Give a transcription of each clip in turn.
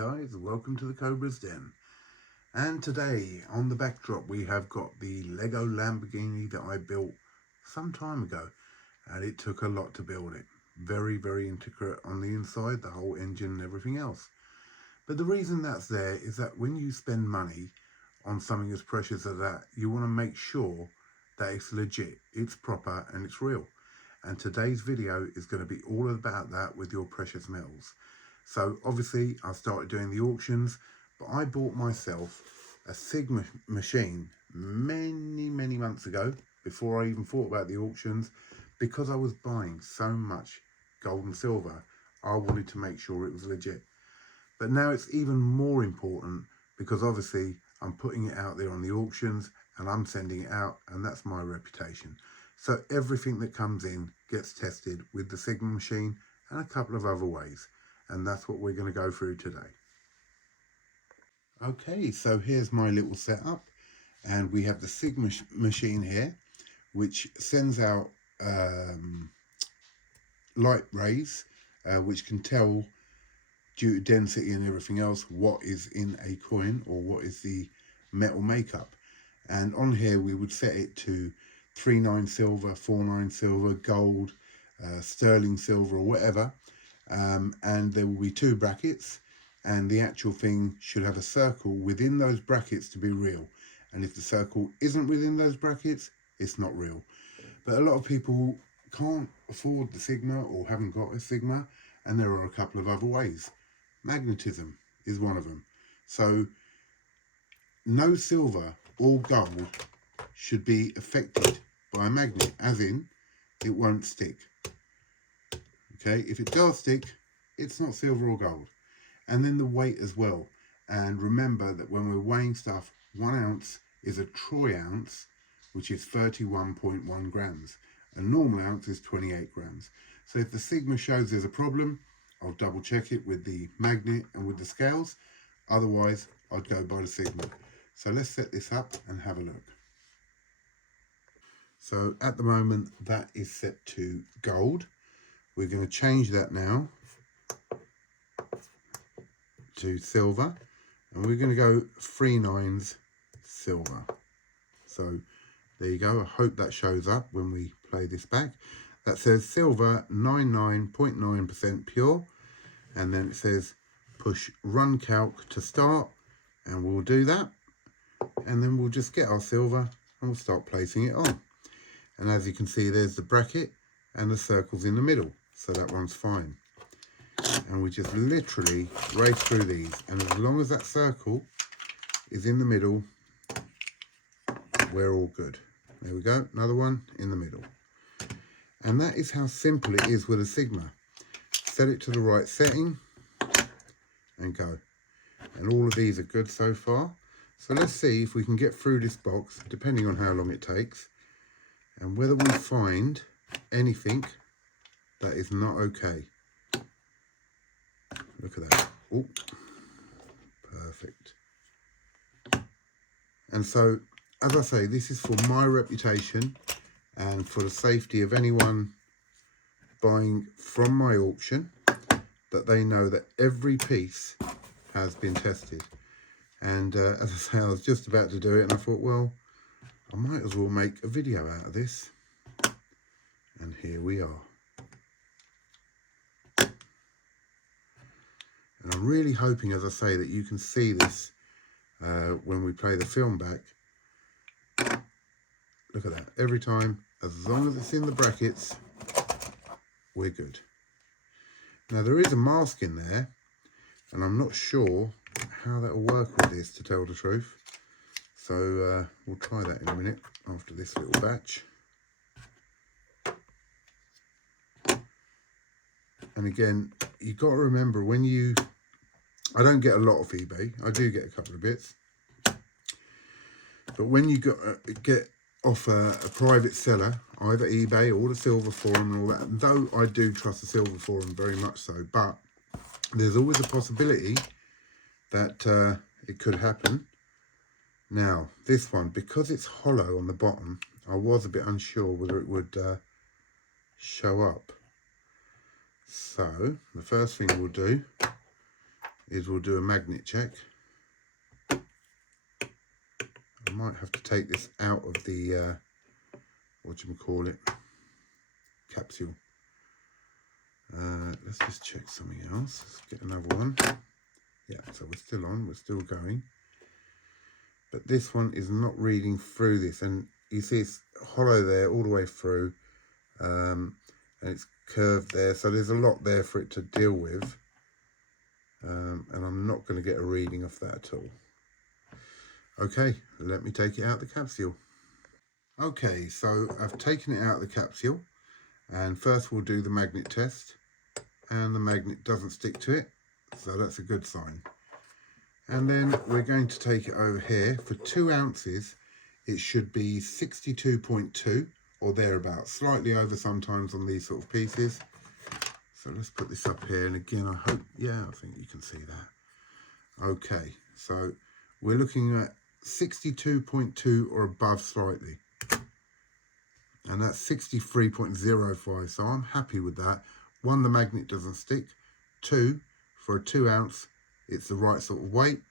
guys, welcome to the Cobra's Den. And today on the backdrop we have got the Lego Lamborghini that I built some time ago, and it took a lot to build it. Very intricate on the inside, the whole engine and everything else. But the reason that's there is that when you spend money on something as precious as that, you want to make sure that it's legit, it's proper and it's real. And today's video is going to be all about that with your precious metals. So obviously I started doing the auctions, but I bought myself a Sigma machine many months ago, before I even thought about the auctions, because I was buying so much gold and silver. I wanted to make sure it was legit. But now it's even more important because obviously I'm putting it out there on the auctions and I'm sending it out, and that's my reputation. So everything that comes in gets tested with the Sigma machine and a couple of other ways. And that's what we're going to go through today. Okay, so here's my little setup. And we have the Sigma machine here, which sends out light rays, which can tell, due to density and everything else, what is in a coin or what is the metal makeup. And on here we would set it to 3/9 silver, 4/9 silver, gold, sterling silver or whatever, and there will be 2 brackets, and the actual thing should have a circle within those brackets to be real. And if the circle isn't within those brackets, it's not real. But a lot of people can't afford the Sigma or haven't got a Sigma, and there are a couple of other ways. Magnetism is one of them. So no silver or gold should be affected by a magnet, as in it won't stick. Okay, if it does stick, it's not silver or gold. And then the weight as well. And remember that when we're weighing stuff, 1 ounce is a troy ounce, which is 31.1 grams. A normal ounce is 28 grams. So if the Sigma shows there's a problem, I'll double check it with the magnet and with the scales. Otherwise, I'd go by the Sigma. So let's set this up and have a look. So at the moment that is set to gold. We're going to change that now to silver, and we're going to go 3/9 silver. So there you go. I hope that shows up when we play this back. That says silver 99.9% pure, and then it says push run calc to start, and we'll do that, and then we'll just get our silver and we'll start placing it on. And as you can see, there's the bracket and the circles in the middle, so that one's fine. And we just literally race through these, and as long as that circle is in the middle, we're all good. There we go, another one in the middle. And that is how simple it is with a Sigma. Set it to the right setting and go. And all of these are good so far. So let's see if we can get through this box, depending on how long it takes, and whether we find anything that is not okay. Look at that. Oh, perfect. And so, as I say, this is for my reputation and for the safety of anyone buying from my auction, that they know that every piece has been tested. And as I say, I was just about to do it and I thought, well, I might as well make a video out of this. And here we are. And I'm really hoping, as I say, that you can see this when we play the film back. Look at that. Every time, as long as it's in the brackets, we're good. Now there is a mask in there, and I'm not sure how that will work with this, to tell the truth. So we'll try that in a minute after this little batch. And again, you've got to remember, when you, I don't get a lot of eBay, I do get a couple of bits, but when you get off a private seller, either eBay or the Silver Forum and all that, though I do trust the Silver Forum very much so, but there's always a possibility that it could happen. Now this one, because it's hollow on the bottom, I was a bit unsure whether it would show up. So the first thing we'll do is we'll do a magnet check. I might have to take this out of the, capsule. Let's just check something else. Let's get another one. Yeah, so we're still on, we're still going. But this one is not reading through this, and you see it's hollow there all the way through, and it's curved there, so there's a lot there for it to deal with, and I'm not going to get a reading off that at all. Okay, let me take it out of the capsule. Okay, so I've taken it out of the capsule, and first we'll do the magnet test, and the magnet doesn't stick to it, so that's a good sign. And then we're going to take it over here. For 2 ounces, it should be 62.2 or thereabouts, slightly over sometimes on these sort of pieces. So let's put this up here, and again, I hope, yeah, I think you can see that. Okay, so we're looking at 62.2 or above slightly, and that's 63.05, so I'm happy with that. 1, the magnet doesn't stick. 2, for a 2 ounce, it's the right sort of weight,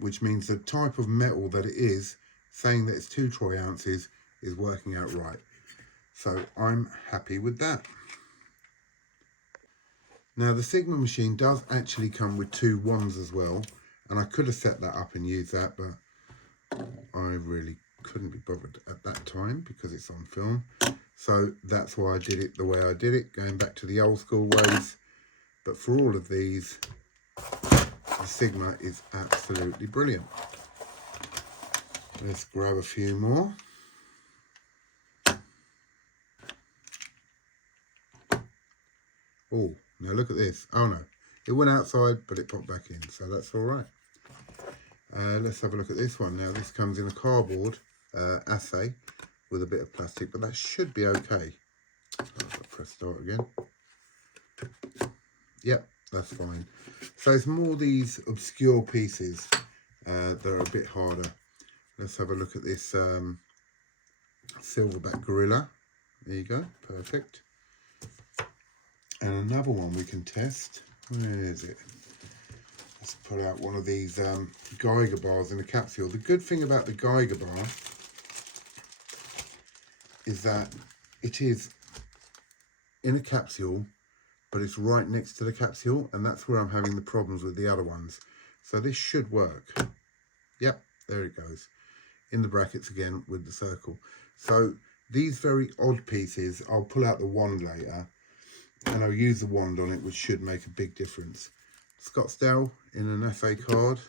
which means the type of metal that it is, saying that it's 2 troy ounces, is working out right. So I'm happy with that. Now the Sigma machine does actually come with 2 wands as well, and I could have set that up and used that, but I really couldn't be bothered at that time because it's on film. So that's why I did it the way I did it, going back to the old school ways. But for all of these, the Sigma is absolutely brilliant. Let's grab a few more. Oh, now look at this. Oh no, it went outside, but it popped back in, so that's all right. Let's have a look at this one. Now this comes in a cardboard assay with a bit of plastic, but that should be okay. I'll press start again. Yep, that's fine. So it's more these obscure pieces that are a bit harder. Let's have a look at this silverback gorilla. There you go, perfect. And another one we can test. Where is it? Let's pull out one of these Geiger bars in the capsule. The good thing about the Geiger bar is that it is in a capsule, but it's right next to the capsule, and that's where I'm having the problems with the other ones. So this should work. Yep, there it goes. In the brackets again with the circle. So these very odd pieces, I'll pull out the wand later, and I'll use the wand on it, which should make a big difference. Scottsdale in an assay card.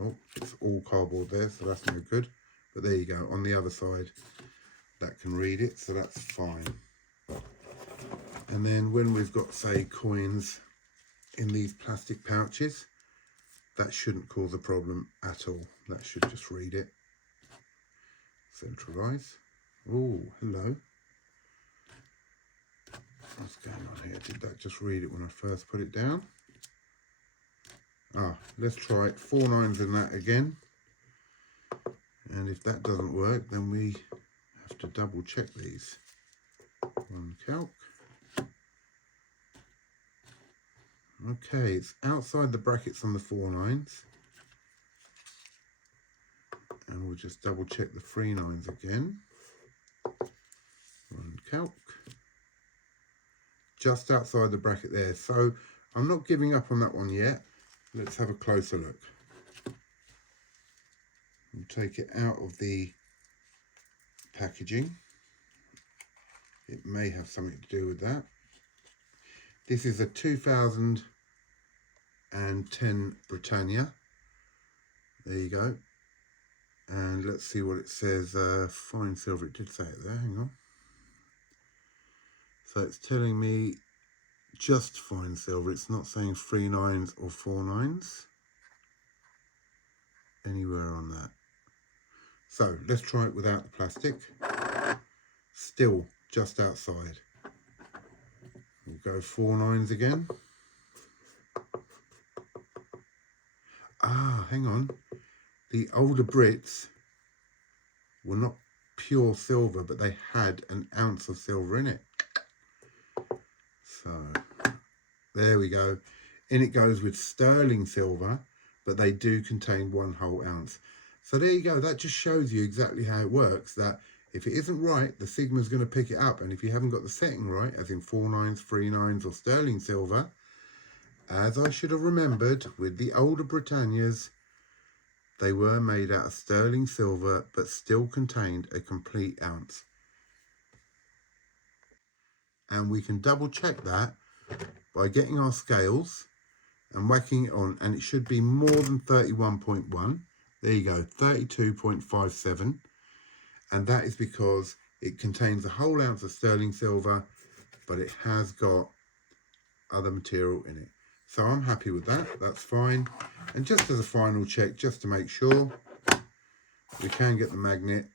Oh, it's all cardboard there, so that's no good. But there you go, on the other side, that can read it, so that's fine. And then when we've got, say, coins in these plastic pouches, that shouldn't cause a problem at all. That should just read it. Centralise. Oh, hello. What's going on here? Did that just read it when I first put it down? Ah, let's try it. 4 9s in that again. And if that doesn't work, then we have to double check these. 1 calc. Okay, it's outside the brackets on the 4 9s. And we'll just double check the 3 9s again. 1 calc. Just outside the bracket there. So I'm not giving up on that one yet. Let's have a closer look. We'll take it out of the packaging. It may have something to do with that. This is a 2010 Britannia. There you go. And let's see what it says. Fine silver. It did say it there. Hang on. So it's telling me just fine silver. It's not saying 3 9s or 4 9s anywhere on that. So let's try it without the plastic. Still just outside. We'll go 4 9s again. Ah, hang on. The older Brits were not pure silver, but they had an ounce of silver in it. So there we go. In it goes with sterling silver, but they do contain 1 whole ounce. So there you go. That just shows you exactly how it works, that if it isn't right, the Sigma's going to pick it up. And if you haven't got the setting right, as in 4 nines, 3 nines or sterling silver, as I should have remembered with the older Britannias, they were made out of sterling silver, but still contained a complete ounce. And we can double check that by getting our scales and whacking it on, and it should be more than 31.1. There you go, 32.57. And that is because it contains a whole ounce of sterling silver, but it has got other material in it. So I'm happy with that, that's fine. And just as a final check, just to make sure, we can get the magnet,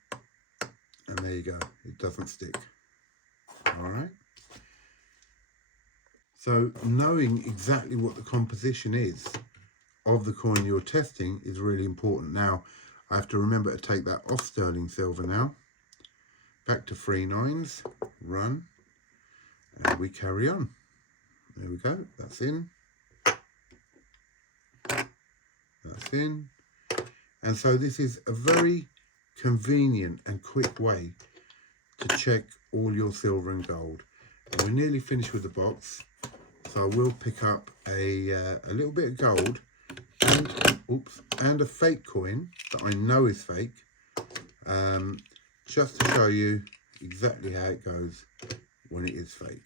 and there you go, it doesn't stick. All right. So knowing exactly what the composition is of the coin you're testing is really important. Now, I have to remember to take that off sterling silver now. Back to 3 nines, run, and we carry on. There we go, that's in. That's in. And so this is a very convenient and quick way to check all your silver and gold. And we're nearly finished with the box, so I will pick up a little bit of gold and a fake coin that I know is fake, just to show you exactly how it goes when it is fake.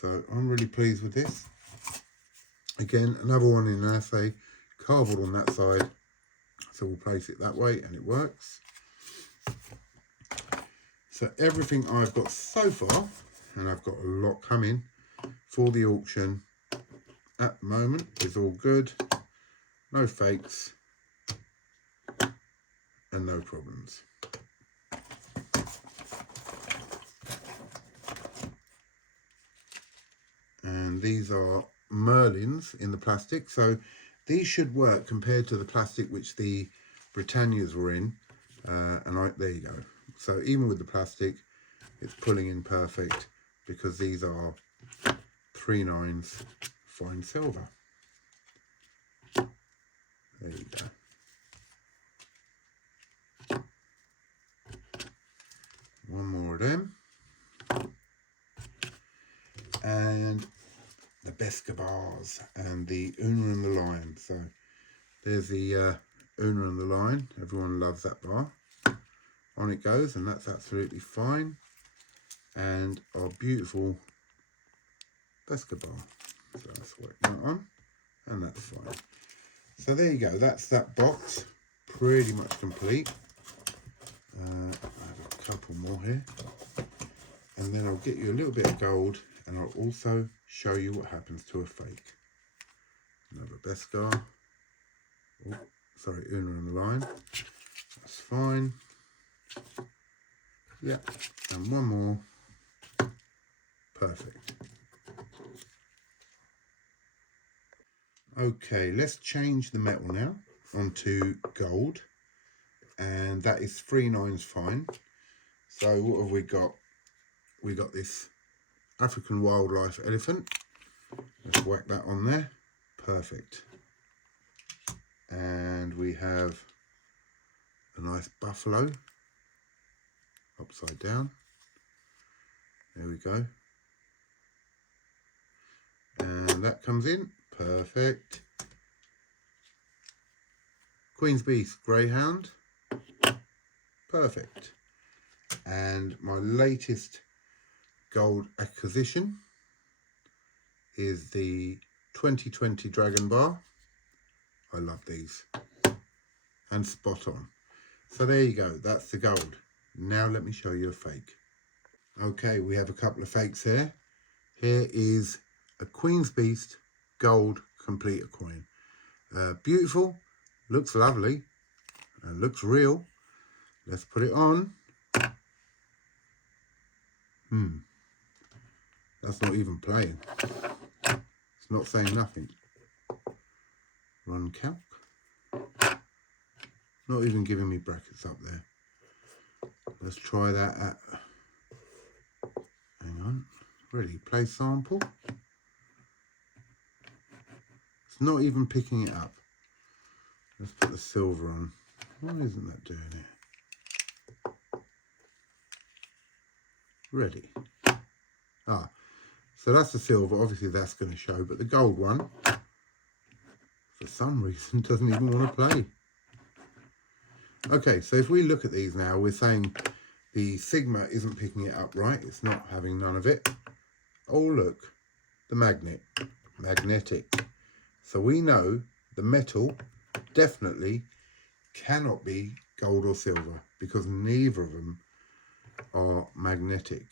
So I'm really pleased with this. Again, another one in an assay, cardboard on that side, so we'll place it that way and it works. So everything I've got so far, and I've got a lot coming for the auction at the moment, is all good, no fakes and no problems. And these are Merlins in the plastic, so these should work compared to the plastic which the Britannias were in, there you go. So even with the plastic, it's pulling in perfect, because these are 3 nines fine silver. There you go. One more of them. And the Bescabars and the Una and the Lion. So there's the Una and the Lion. Everyone loves that bar. On it goes, and that's absolutely fine. And our beautiful Bescabar. So let's work that on, and that's fine. So there you go, that's that box, pretty much complete. I have a couple more here, and then I'll get you a little bit of gold, and I'll also show you what happens to a fake. Another Beskar. Oh, sorry, Una and the Lion. That's fine. Yeah, and one more. Perfect. Okay, let's change the metal now onto gold, and that is 3 nines fine. So what have we got? We got this African wildlife elephant. Let's whack that on there. Perfect. And we have a nice buffalo upside down. There we go. And that comes in. Perfect. Queen's Beast Greyhound. Perfect. And my latest gold acquisition is the 2020 Dragon Bar. I love these. And spot on. So there you go. That's the gold. Now let me show you a fake. Okay, we have a couple of fakes here. Here is a Queen's Beast gold completer coin. Beautiful, looks lovely, looks real. Let's put it on. That's not even playing. It's not saying nothing. Run calc. Not even giving me brackets up there. Let's try that at, hang on, ready, play sample. It's not even picking it up. Let's put the silver on. Why isn't that doing it? Ready. Ah, so that's the silver. Obviously that's going to show, but the gold one, for some reason, doesn't even want to play. Okay, so if we look at these now, we're saying the sigma isn't picking it up right. It's not having none of it. Oh, look, the magnet, magnetic. So we know the metal definitely cannot be gold or silver because neither of them are magnetic.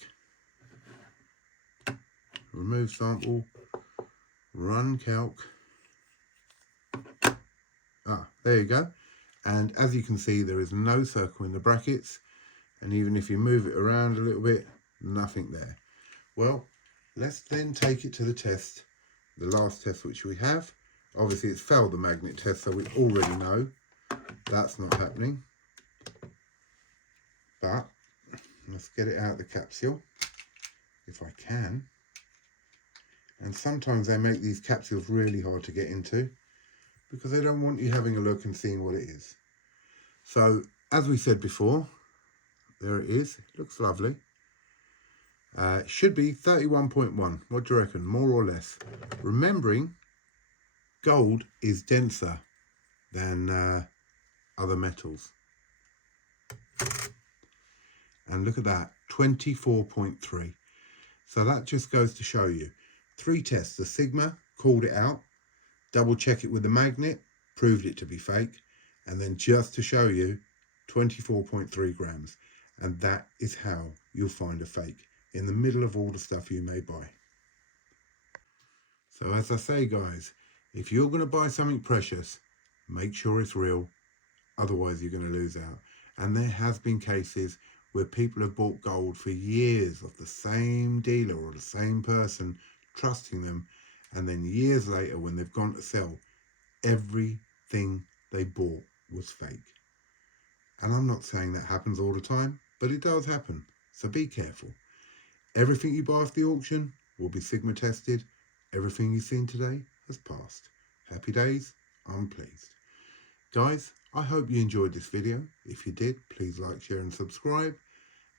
Remove sample, run calc. Ah, there you go. And as you can see, there is no circle in the brackets. And even if you move it around a little bit, nothing there. Well, let's then take it to the test, the last test which we have. Obviously it's failed the magnet test, so we already know that's not happening. But let's get it out of the capsule, if I can. And sometimes they make these capsules really hard to get into because they don't want you having a look and seeing what it is. So, as we said before, there it is. It looks lovely. It should be 31.1. What do you reckon? More or less? Remembering, gold is denser than other metals. And look at that, 24.3. So that just goes to show you. 3 tests. The sigma called it out. Double check it with the magnet. Proved it to be fake. And then just to show you, 24.3 grams. And that is how you'll find a fake in the middle of all the stuff you may buy. So as I say, guys, if you're going to buy something precious, make sure it's real. Otherwise you're going to lose out. And there has been cases where people have bought gold for years of the same dealer or the same person, trusting them, and then years later when they've gone to sell, everything they bought was fake. And I'm not saying that happens all the time, but it does happen. So be careful. Everything you buy off the auction will be sigma tested. Everything you've seen today has passed. Happy days, I'm pleased. Guys, I hope you enjoyed this video. If you did, please like, share and subscribe.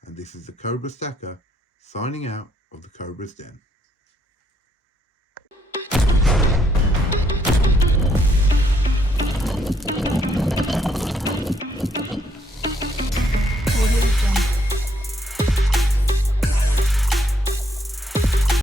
And this is the Cobra Stacker signing out of the Cobra's Den.